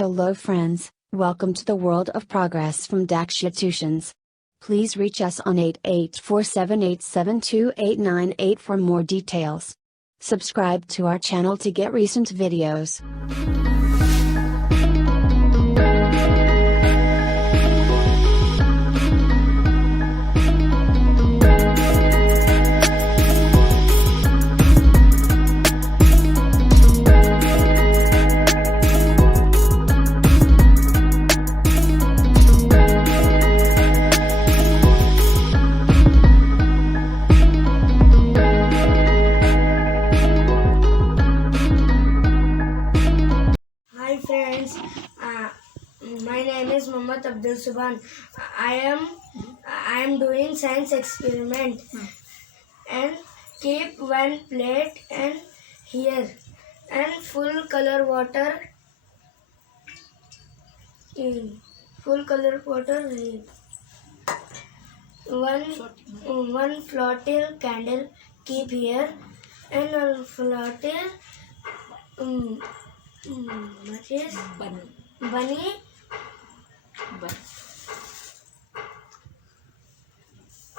Hello friends, welcome to the world of progress from Dakshyata. Please reach us on 8847872898 for more details. Subscribe to our channel to get recent videos. Hi friends, my name is Subhan. I am doing science experiment and keep one plate and here and full color water here. One floating candle keep here and a floating what is bunny.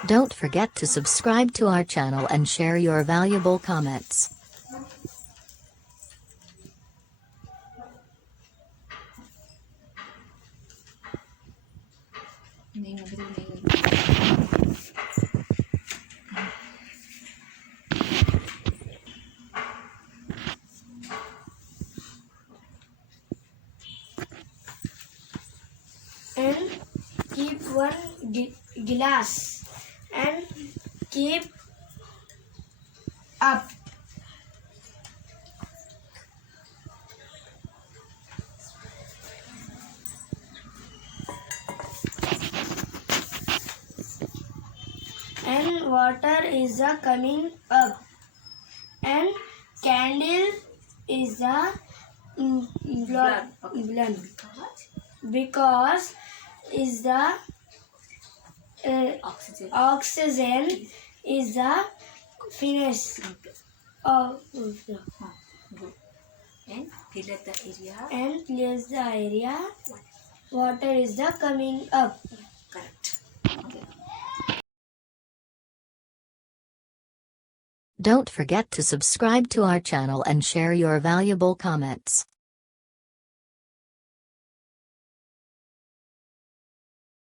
Don't forget to subscribe to our channel and share your valuable comments. And keep one glass and keep up and water is coming up and candle is blood because is the oxygen is the finish of And clear the area. and clears the area. Water is the coming up. Correct. Okay. Don't forget to subscribe to our channel and share your valuable comments.